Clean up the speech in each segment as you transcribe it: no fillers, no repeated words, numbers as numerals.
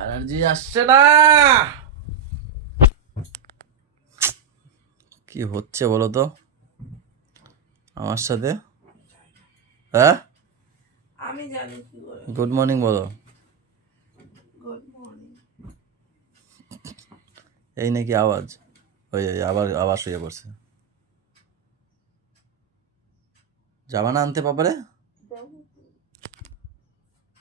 Energy আসছে না। কি হচ্ছে বলো তো আমার সাথে? হ্যাঁ, আমি জানি কি করে। গুড মর্নিং বলো। Good morning. এই নাকি আওয়াজ? ওই ওই আবার আবার শুয়ে পড়ছে। যাবা না আনতে পাপারে?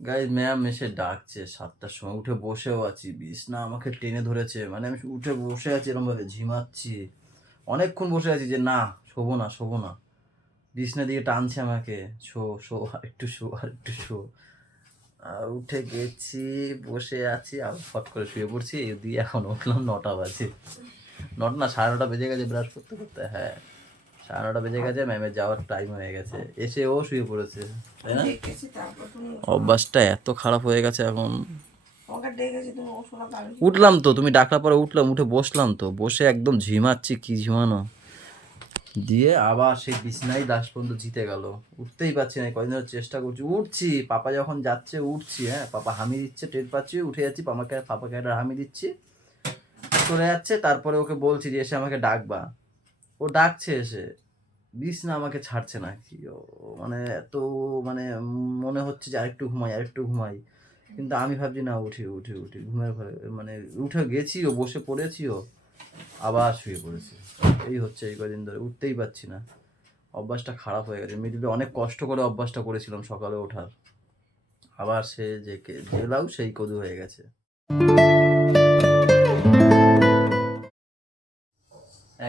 গাইজ ম্যাম এসে ডাকছে 7টার সময়। উঠে বসেও আছি, বিছনা আমাকে টেনে ধরেছে। মানে আমি উঠে বসে আছি এরকম ভাবে, ঝিমাচ্ছি অনেকক্ষণ বসে আছি যে না শোবো না শোবো না। বিছনা দিয়ে টানছে আমাকে, শো শো আর একটু শো আর একটু শো। উঠে গেছি, বসে আছি, আবার ফট করে শুয়ে পড়ছি। এই দিয়ে এখন উঠলাম 9টা বাজে। 9টা না, 9:30 বেজে গেছে ব্রাশ করতে করতে। হ্যাঁ, 9:30 বেজে গেছে, ম্যামের যাওয়ার টাইম হয়ে গেছে। এসে ও শুয়ে পড়েছে, তাই না? ডেকেছি তারপর তুমি অভ্যাসটা এত খারাপ হয়ে গেছে এখন। আমাকে ডেকেছি, তুমি ও শোনা পারো। উঠলাম তো, তুমি ডাকলা পরে উঠলাম, উঠে বসলাম তো, বসে একদম ঝিমাচ্ছি, কি ঝিমানো। দিয়ে আবার সেই বিছনাই লাস্ট পর্যন্ত জিতে গেল। উঠতেই পারছি না, কদিন ধরে চেষ্টা করছি, উঠছি, পাপা যখন যাচ্ছে উঠছি। হ্যাঁ, পাপা হামি দিচ্ছে, টের পাচ্ছি, উঠে যাচ্ছি, পাপাকে একটা হামি দিচ্ছি, চলে যাচ্ছে। তারপরে ওকে বলছি যে এসে আমাকে ডাকবা, ও ডাকছে এসে, বিছনা আমাকে ছাড়ছে না। কি মানে এত মানে মনে হচ্ছে যে আরেকটু ঘুমাই আরেকটু ঘুমাই, কিন্তু আমি ভাবছি না, উঠি উঠি উঠি, ঘুমের ঘরে মানে উঠে গেছিও, বসে পড়েছিও, আবার শুয়ে পড়েছি। এই হচ্ছে এই কদিন ধরে, উঠতেই পারছি না। অভ্যাসটা খারাপ হয়ে গেছে। মিডিলে অনেক কষ্ট করে অভ্যাসটা করেছিলাম সকালে ওঠার, আবার সে যে জেলাও সেই কদু হয়ে গেছে।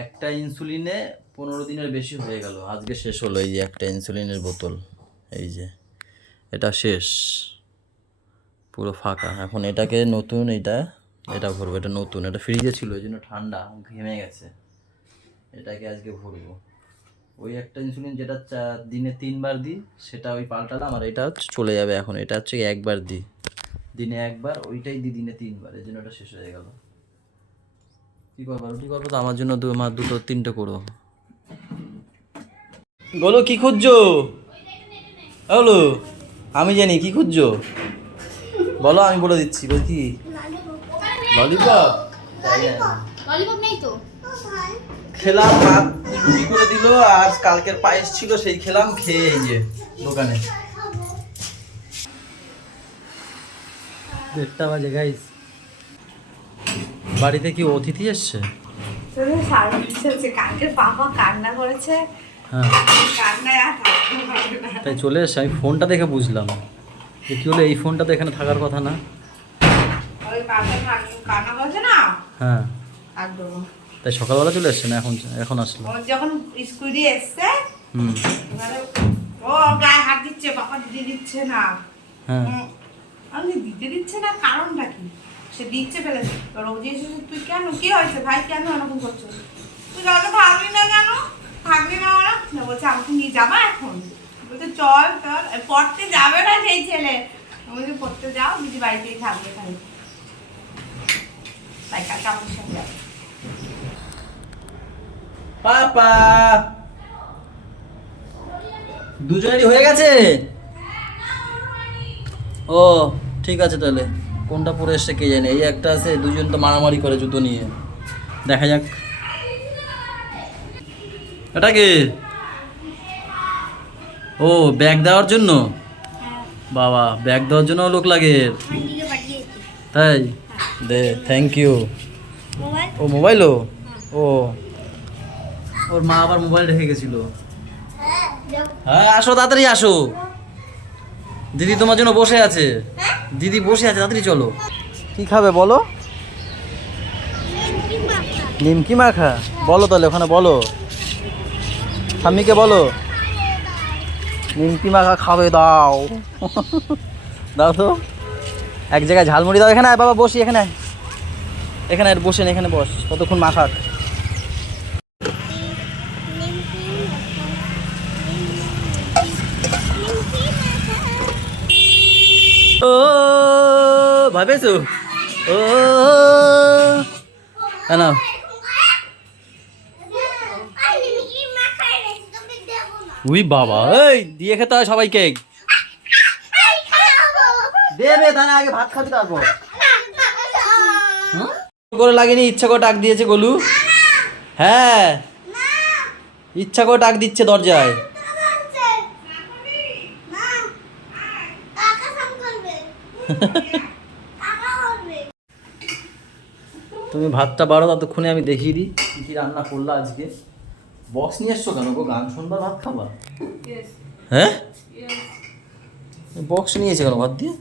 একটা ইনসুলিনে 15 দিনের বেশি হয়ে গেল, আজকে শেষ হলো। এই যে একটা ইনসুলিনের বোতল, এই যে এটা শেষ, পুরো ফাঁকা। এখন এটাকে নতুন, এটা ভরবো। এটা নতুন, এটা ফ্রিজে ছিল এই জন্য ঠান্ডা, ঘেমে গেছে। এটাকে আজকে ভরবো। ওই একটা ইনসুলিন যেটা দিনে 3বার দিই, সেটা ওই পাল্টালাম। আর এটা হচ্ছে চলে যাবে এখন, এটা হচ্ছে একবার দিই, দিনে একবার, ওইটাই দিই দিনে 3বার। এই জন্য এটা শেষ হয়ে গেল। কি করবো, রুটি করবো তো, আমার জন্য দুটো 3টে করো। বলো কি খুঁজছো? বলো, আমি জানি কি খুঁজছো, বলো, আমি বলে দিচ্ছি। বল কি? ললিপপ? ললিপপ নেই তো। খেলাম, ভাত রুটি করে দিল, আর কালকের পায়েস ছিল সেই খেলাম, খেয়ে এই যে দোকানে। 1:30 বাজে গাইস। বাড়িতে কি অতিথি এসছে? কালকে পাপা কান্না করেছে। হ্যাঁ, কান্নায় আর থাকতে পারবে না। তাই চলে এসছে। আমি ফোনটা দেখে বুঝলাম যে কি হলো, এই ফোনটা তো এখানে থাকার কথা না। ওই পাপা কান্না করেছে না। হ্যাঁ, একদম। তাই সকালবেলা চলে এসছে না, এখন আসলো। ও যখন স্কুল দিয়ে এসছে, হুম, এবারে ও গায়ে হাত দিচ্ছে, পাপা দিতে দিচ্ছে না। হ্যাঁ, আমি দিতে দিচ্ছে না, কারণটা কি? সে দিচ্ছে ফেলেছে। এবার ও যে এসেছে, তুই কেন, কি হয়েছে ভাই, কেন এরকম করছো? তুই কালকে থাকবি না কেন? থাকবি না ওরা বলছে, আমাকে নিয়ে যাবা এখন? বলছে চল চল, পড়তে যাবে না সেই ছেলে। আমি বলছি পড়তে যাও, দিদি বাড়িতেই থাকবে তাই। তাই কালকে আমাদের সাথে যাবে। পাপা দুজনেরই হয়ে গেছে? ও ঠিক আছে, তাহলে কোনটা পরে এসছে কে জানে। এই একটা আছে, দুজন তো মারামারি করে জুতো নিয়ে, দেখা যাক। এটা কি? ও ব্যাগ দেওয়ার জন্য? বাবা, ব্যাগ দেওয়ার জন্য লোক লাগে? তাই, দে, থ্যাংক ইউ। ও মোবাইলও? ও, ওর মা আবার মোবাইল রেখে গেছিল। হ্যাঁ, আসো তাড়াতাড়ি আসো, দিদি তোমার জন্য বসে আছে। দিদি বসে আছে, তাড়াতাড়ি চলো। কি খাবে বলো? নিমকি মাখা? বলো তাহলে ওখানে, বলো স্বামীকে, বলো নিমকি মাখা খাবে, দাও দাও তো। এক জায়গায় ঝালমুড়ি দাও। এখানে আয় বাবা, বসি এখানে, এখানে বসেন, এখানে বস, কতক্ষণ মাখাক। ও ভাবেছো? ও না, উই বাবা, এই দিয়ে খেতে হয় সবাইকে। দেবে দাঁড়া, আগে ভাত খাবি তারপর। করে লাগেনি, ইচ্ছা করে ডাক দিয়েছে গোলু। হ্যাঁ, ইচ্ছা করে ডাক দিচ্ছে দরজায়। তুমি ভাতটা বাড়ো, ততক্ষণে আমি দেখিয়ে দিই কি কি রান্না করলা আজকে। বক্স নিয়ে এসছো কেন গো? গান শুনবা ভাত খাবা? হ্যাঁ, বক্স নিয়েছে কেন ভাত দিয়ে?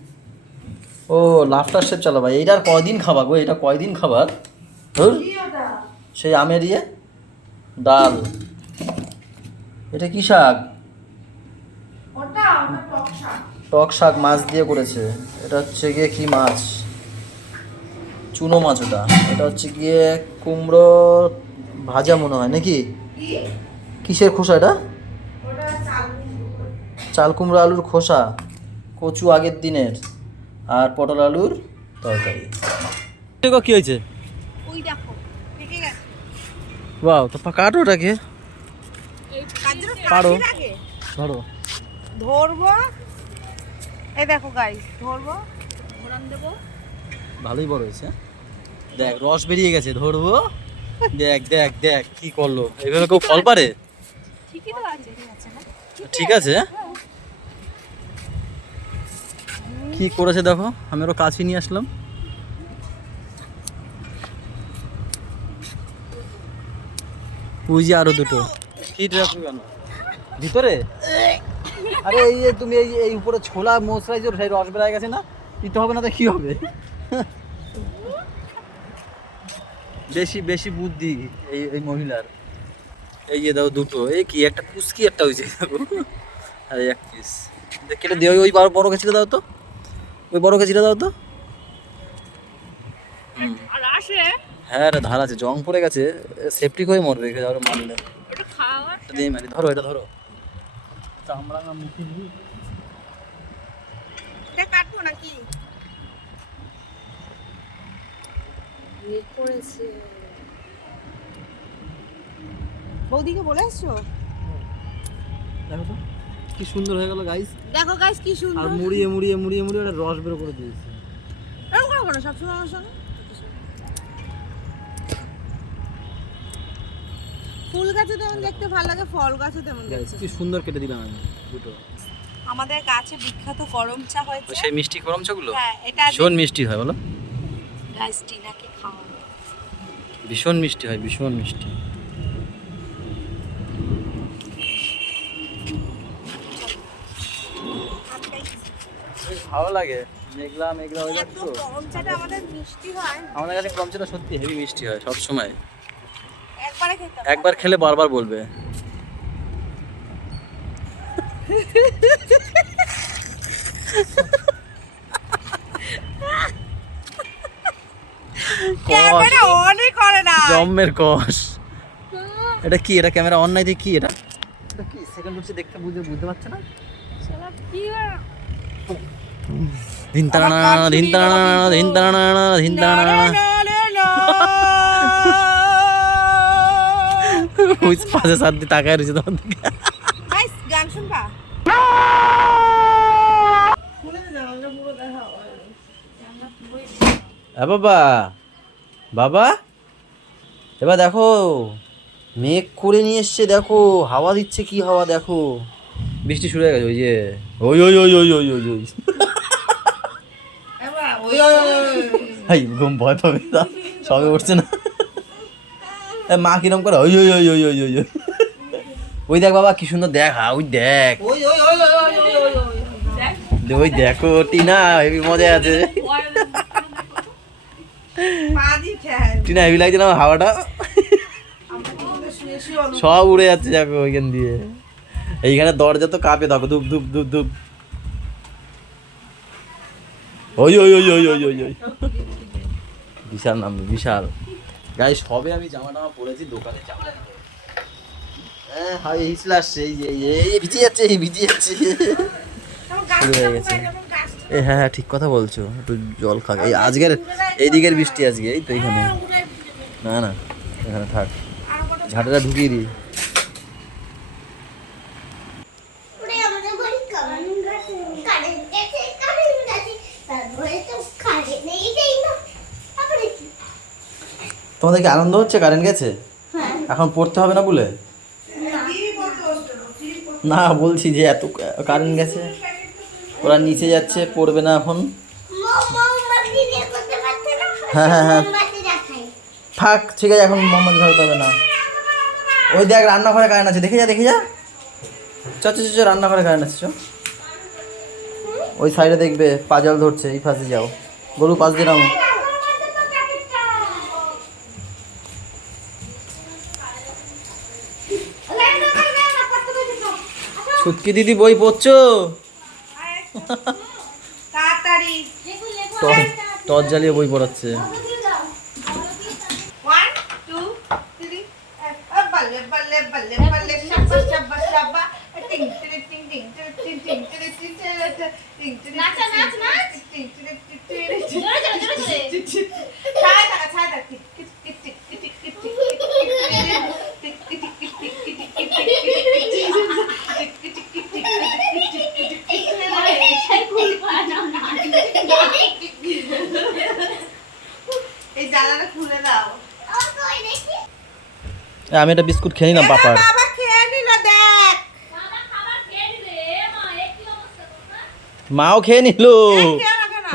ও লাফটার শেপ চালা ভাই, এইটার কয়দিন খাবা গো? এটা কয়দিন খাবার? ধুর, সেই আমের ইয়ে ডাল। এটা কি শাক? টক শাক মাছ দিয়ে করেছে। এটা হচ্ছে গিয়ে কি মাছ? চুনো মাছ ওটা। এটা হচ্ছে গিয়ে কুমড়ো ভাজা মনে হয় নাকি? কিসের খোসা এটা? চাল কুমড়ো আলুর খোসা, কচু আগের দিনের, আর পটল আলুর তরকারি। কি হয়েছে? ওই দেখো পেকে গেছে। বাহ, তো কাটো ওটাকে, পারো, ধরো। ধরবো, এই দেখো গাইস, ধরবো, ঘোরান দেবো। ভালোই বড় হয়েছে। দেখ রস বেরিয়ে গেছে, ধরবো। দেখ দেখ দেখ কি করলো, এইভাবে কেউ ফল পারে? ঠিকই তো আছে, ঠিক আছে। কি করেছে দেখো, আমি ওর কাছে নিয়ে আসলাম। ওই যে আরো দুটো ফিট রাখো কেন ভিতরে? আরে এই যে তুমি এই উপরে ছোলা মশলাইছো, সেই রস বেড়ে গেছে না, দিতে হবে না তো কি হবে? বেশি বেশি বুদ্ধি এই মহিলার। এই যে দাও দুটো, এই কি একটা কুচকি একটা হয়েছে দেখো। আরে এক পিস কেটে দিও, ওই বড় কেজিটা দাও তো, ওই বড় কেজিটা দাও তো। হ্যাঁ রে, ধার আছে, জং পড়ে গেছে, সেফটি হয়ে মরবে আরো মারলে। দিয়ে মারি, ধরো এটা ধরো। চামড়া না মুখে এটা কাটবো নাকি? বৌদিকে বলে আসছো? দেখো তো কি সুন্দর হয়ে গেল গাইস। দেখো গাইস কি আর সুন্দর। মুড়িয়ে মুড়িয়ে মুড়িয়ে মুড়িয়ে ওটা রস বের করে দিয়েছে। এরকম করো না সবসময় আমার সঙ্গে। ফুল গাছে তেমন দেখতে ভালো লাগে, ফল গাছে তেমন গাইস দেখতে। কি সুন্দর কেটে দিলাম আমি দুটো। আমাদের গাছে বিখ্যাত করম চা হয়েছে। সেই মিষ্টি গরম চাগুলো হ্যাঁ, এটা ভীষণ মিষ্টি হয় বলো। গাইস টিনাকে খাওয়ানো। ভীষণ মিষ্টি হয়, ভীষণ মিষ্টি। ভালো লাগে, মেঘলা মেঘলা হয়ে যাচ্ছে তো। করম চাটা আমাদের মিষ্টি হয়। আমাদের কাছে গরম চাটা সত্যি হেভি মিষ্টি হয় সব সময়। একবারে খেতে। একবার খেলে বারবার বলবে। ক্যামেরা অনই করে না। জম্মের কষ। এটা কি? এটা ক্যামেরা অন নাই কি? এটা এটা কি সেকেন্ড হচ্ছে দেখতে বুঝতে পারছে না। শালা কি ধিনতানা ধিনতানা ধিনতানা ধিনতানা। ওই পাশে সাথে দিয়ে তাকায় রয়েছে তোমার দিকে। গাইস গান শুনবা? বাবা বাবা, এবার দেখো মেঘ করে নিয়ে এসছে, দেখো হাওয়া দিচ্ছে, কি হাওয়া দেখো, বৃষ্টি শুরু হয়ে গেছে। ওই যে ওই ওই ওই ওই ওই ওই ওই ভাই ঘুম ভয় পাবে না, সবে উঠছে না। মা কিরম করে ওই ওই ওই ওই ওই ওই ওই দেখ বাবা কি সুন্দর দেখ, ওই দেখ ওই দেখো টিনা হেবি মজা আছে। টিনা হেবি লাগছে না হাওয়াটা, সব উড়ে যাচ্ছে দেখো ওইখান দিয়ে। এইখানে দরজা তো কাঁপে দেখো, ধুপ ধুপ ধুপ ধুপ। ওই ওই ওই ওই ওই ওই ওই বিশাল নামবে, বিশাল। গাই সবে আমি জামা টামা পরেছি, দোকানে জামা হ্যাঁ হাই হিসলে আসছে, এই যে এই ভিজে যাচ্ছে, এই ভিজে যাচ্ছে, শুরু হয়ে গেছে। এই হ্যাঁ হ্যাঁ ঠিক কথা বলছো, একটু জল খাক। এই আজকের এই দিকের বৃষ্টি আজকে, এই তো এইখানে, না না এখানে থাক, ঝাঁটাটা ঢুকিয়ে দিই। তোমাদের কি আনন্দ হচ্ছে কারেন্ট গেছে? হ্যাঁ এখন পড়তে হবে না বলে? না বলছি যে এত কারেন্ট গেছে, ওরা নিচে যাচ্ছে, পড়বে না এখন। মোমবাতি নিয়ে করতে পারছে না। হ্যাঁ, হ্যাঁ, হ্যাঁ। মোমবাতি দেখাই। থাক, ঠিক আছে, এখন মোহাম্মদ ধরতে হবে না। ওই দেখ রান্নাঘরে কারেন্ট আছে, দেখে যা দেখে যা। চ চ চ, রান্নাঘরে কারেন্ট আছে চ। ওই সাইডে দেখবে পাজল ধরছে, এই পাশে যাও। গরু পাশ দিয়ে নামো। ছুটকি দিদি বই পড়ছো? তাড়াতাড়ি টর্চ জ্বালিয়ে বই পড়াচ্ছে। 1 2 3 বল্লে বল্লে বল্লে বল্লে শাবা শাবা শাবা টিং টিং টিং টিং টিং টিং টিং টিং টিং টিং নাচ নাচ নাচ। টিং টিং টিং জোরে জোরে জোরে জোরে। ছাড়া tick tick tick tick tick tick tick এই জানালা খুলে দাও। আমি একটা বিস্কুট খেয়ে নিলাম পাপার। বাবা খেয়ে নিল দেখ। মাও খেয়ে নিল। খেয়ে না কেন?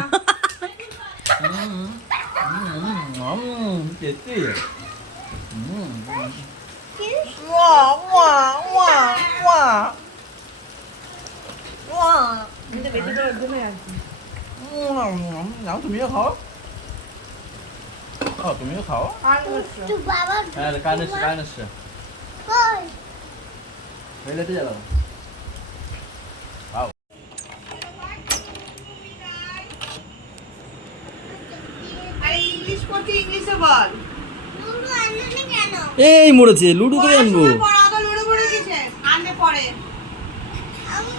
তুমিও খাও, তুমিও খাও। তো বাবা হ্যাঁ কারেন্ট কই? রেলেতে যাবো। আরে ইংলিশ পড়তে ইংলিশে বল। লুডু আনলি কেন? এই মরেছে, লুডো করে আনবো। পড়াটা লড়ে পড়ে গেছে কানে পড়ে। আমি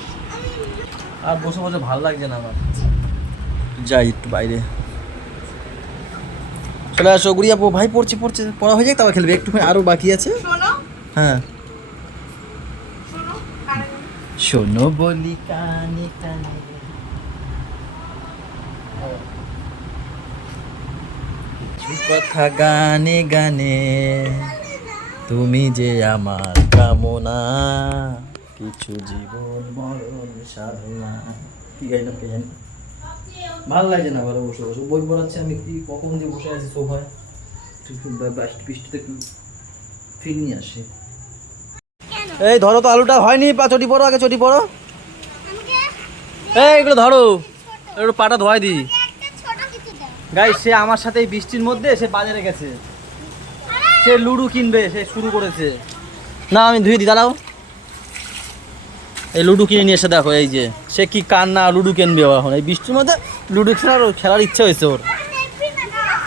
আর বসে বসে ভালো লাগছে না আমার, যাই একটু বাইরে। চলে আসো গুড়িয়া, ভাই পড়ছে পড়ছে, পড়া হয়ে যাক তারপর খেলবে, একটুখানি আরো বাকি আছে। শোনো হ্যাঁ শোনো কানে শোনো বলি কানে কানে, কিছু কথা গানে গানে, তুমি যে আমার কামনা, কিছু জীবন মরণ সাধনা। কি গাইলাম কে জানি, ভালো লাগছে না ঘরে বসে বসে। বই পড়াচ্ছে, আমি কি কখন যে বসে আছি সোফায়, বৃষ্টিতে একটু ফিল নিয়ে আসি। এই ধরো তো আলুটা, হয়নি, চটি পড়ো আগে, চটি পড়ো। আমাকে এই এগুলো ধরো, একটু পাটা ধোয়াই দি। একটা ছোট কিছু দাও। গাইস, সে আমার সাথে এই বৃষ্টির মধ্যে সে বাজারে গেছে, সে লুডো কিনবে, সে শুরু করেছে। না আমি ধুয়ে দিই, দাঁড়াও। এই লুডো কিনে নিয়ে এসে দেখো, এই যে সে কি কান্না, লুডো কিনবে ও এখন এই বৃষ্টির মধ্যে। লুডো খেলার ইচ্ছা হয়েছে ওর।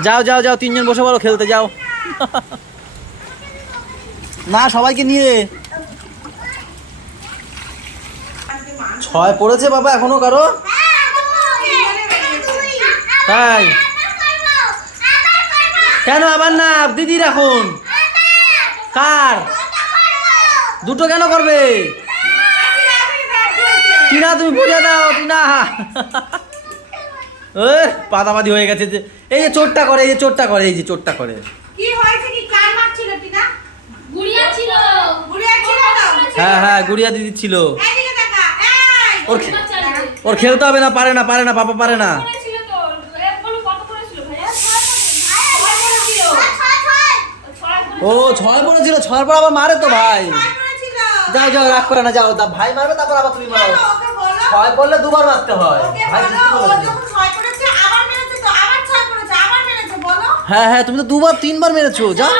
যাও যাও যাও, তিনজন বসে পড়ো খেলতে, যাও। না সবাইকে নিয়ে। 6 পড়েছে বাবা এখনো কারো? তাই কেন আবার না? দিদির এখন কার দুটো কেন করবে? টিনা তুমি বুঝে দাও, টিনা। পাতাপাতি হয়ে গেছে যে, এই যে চোটটা করে, এই যে চোটটা করে, এই যে চোটটা করে। কি হয়েছে কি কার মারছিল টিনা? গুড়িয়া ছিল। গুড়িয়া ছিল তো? হ্যাঁ হ্যাঁ, গুড়িয়া দিদি ছিল। এদিকে দেখা। এই ওর ওর খেলতে হবে না, পারে না, পারে না, পাপা পারে না। ছিল তো এক বলো কত করেছিল ভাইয়া? 6 ও 6 পড়েছিল, 6 পর আবার মারে তো ভাই। ছয় করেছিল। যাও যাও, রাগ করে না, যাও। ভাই মারবে তারপর আবার তুমি মারো। কেন? ওকে বলো। 6 পড়লে দুবার মারতে হয়। ওকে ভাই বলো, ঠিকই ও বলেছে। যখন ছয় করেছে আবার মেরেছে তো, আবার ছয় করেছে আবার মেরেছে, বলো। হ্যাঁ হ্যাঁ, তুমি তো দুবার 3বার মেরেছো, যাও।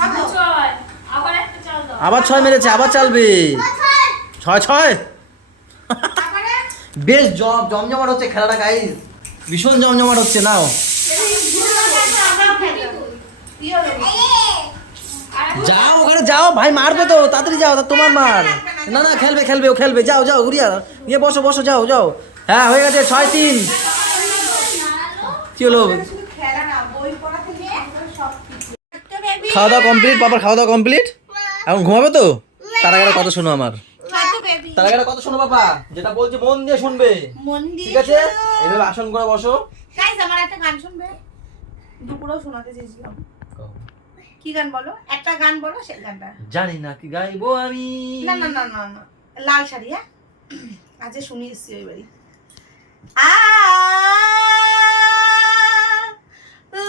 কত? আবার 6 মেরেছে, আবার চালবে। 6 তারপরে বেশ জমজমাট হচ্ছে খেলাটা গাইস, ভীষণ জমজমাট হচ্ছে। নাও কি হলো? যাও ওখানে যাও, ভাই মারবে তো, তাড়াতাড়ি যাও, তা তোমার মার। না না, খেলবে খেলবে, ও খেলবে, যাও যাও গুড়িয়া, গিয়ে বসো বসো, যাও যাও। হ্যাঁ হয়ে গেছে, 6-3। কি হলো? শুধু খেলা না, বই পড়া থেকে সব কিছু। খাওয়া দাওয়া কমপ্লিট, বাবার খাওয়া দাওয়া কমপ্লিট। এখন ঘুমাবে তো? তার আগে একটা কথা শোনো আমার, বেবি তার আগে একটা কথা শোনো বাবা, যেটা বলছে মন দিয়ে শুনবে, মন দিয়ে ঠিক আছে? এভাবে আসন করে বসো, গাইস আমার একটা গান শুনবে? দুপুরেও শোনাতে চেয়েছিলাম। কি গান বলো? একটা গান বলো, সেই গানটা। জানি না কি গাইবো আমি। না না না না না, লাল শাড়ি। হ্যাঁ, আজ শুনি এসছি ওই বাড়ি।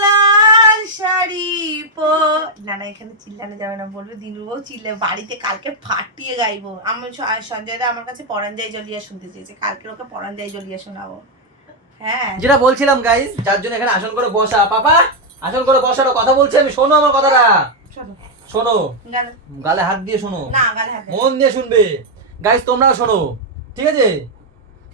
লাল শাড়ি না না, এখানে চিল্লানো যাবে না, বলবে দিনুবাবু চিল্লে বাড়িতে কালকে ফাটিয়ে গাইবো। আমি সঞ্জয় দা আমার কাছে পরাণ যায় জ্বলিয়া শুনতে চেয়েছে, কালকে ওকে পরাণ যায় জ্বলিয়া শোনাবো। হ্যাঁ, যেটা বলছিলাম গাইস, যার জন্য এখানে আসন করে বসা। পাপা আসন করে বসার কথা বলছি আমি, শোনো আমার কথাটা, শোনো শোনো, গান। গালে হাত দিয়ে শোনো, না গালে হাত দেয় না। মন দিয়ে শুনবে গাইস, তোমরাও শোনো, ঠিক আছে?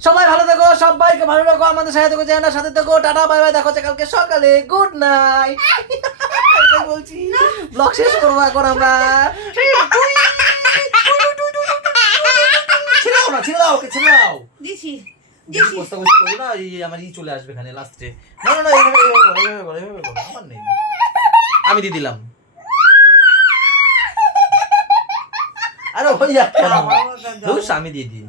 সবাই ভালো থেকো, সবাইকে ভালো রাখো, আমাদের সাথে থেকো, জানা সাথে থেকো, টাটা বাই বাই, দেখা হচ্ছে কালকে সকালে, গুড নাইট। এটাই বলছি, ব্লগ শেষ করবো এখন আমরা। ছেড়ে দাও না, ছেড়ে দাও, ওকে ছেড়ে দাও। দিছি বেশি কষ্টাকষ্টি করো না, এই আমার চলে আসবে এখানে লাস্টে। না না না, এইভাবে করো, আমার নেই, আমি দিয়ে দিলাম। আরে ওই একটা আমি দিয়ে দিই।